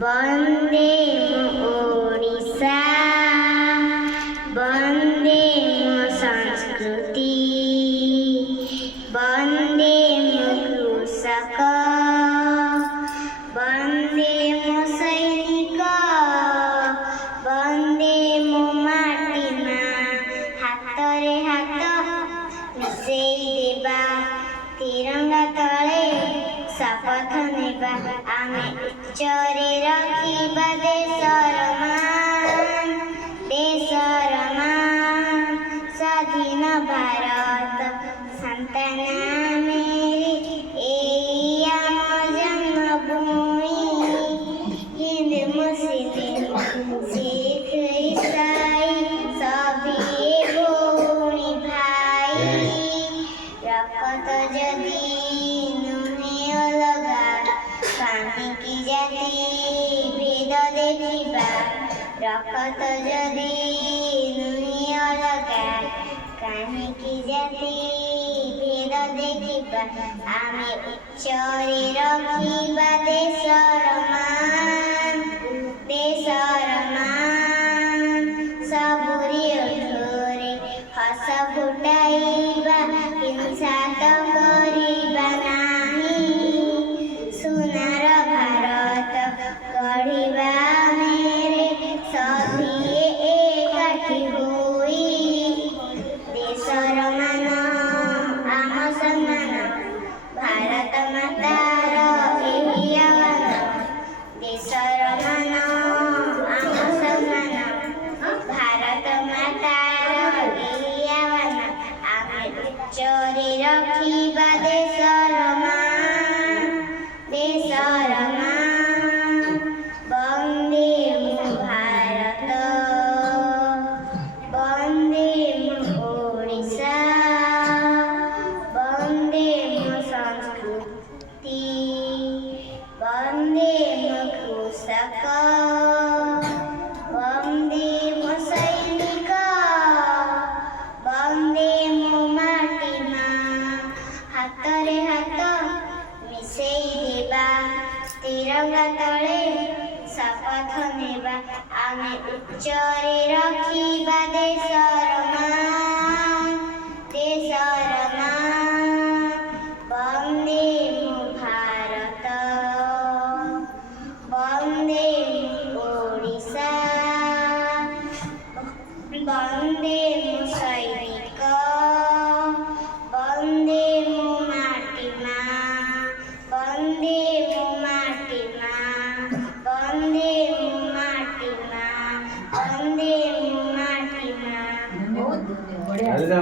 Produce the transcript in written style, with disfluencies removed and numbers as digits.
वन्दे ओडिशा वन्दे संस्कृति वन्दे कृषक वन्दे सैनिक वन्दे माटीमा हातरे हात मिसेई देबा तिरंगा तले शपथ नेबा आमे उच्चरे रखिबा देशर मान स्वाधीन भारत संतान मेरी एई आम जन्मभूमि हिंदू मुस्लिम सिख ईसाई सभी भूमि भाई रक्त जदि नुहे अलगा काहींकि जाति भेद देखिबा रक्त जदि नुहे अलगा काहींकि जाति भेद देखिबा आमे उच्चरे रखिबा देशर मान सबुरी ओठरे हस फुटाइबा हिंसा तो करिबा नाही सुनार भारत गढ़िबा मेरे सभी एकाठी होई देशर मान आम सम्मान भारत मातार एही आह्वान देशर मान आम सम्मान भारत मातार एही आह्वान आमे उच्चरे रखिबा देशर मान वन्दे भारत वन्दे ओडिशा वन्दे संस्कृति वन्दे कृषक वन्दे सैनिक वन्दे माटीमा हातरे हात मिसेई देबा तिरंगा तले शपथ नेबा आमे उच्चरे रखिबा देशर मान वन्दे भारत वन्दे ओडिशा वन्दे सैनिक वन्दे माटीमा वन्दे माटीमा वन्दे माटीमा वन्दे माटीमा।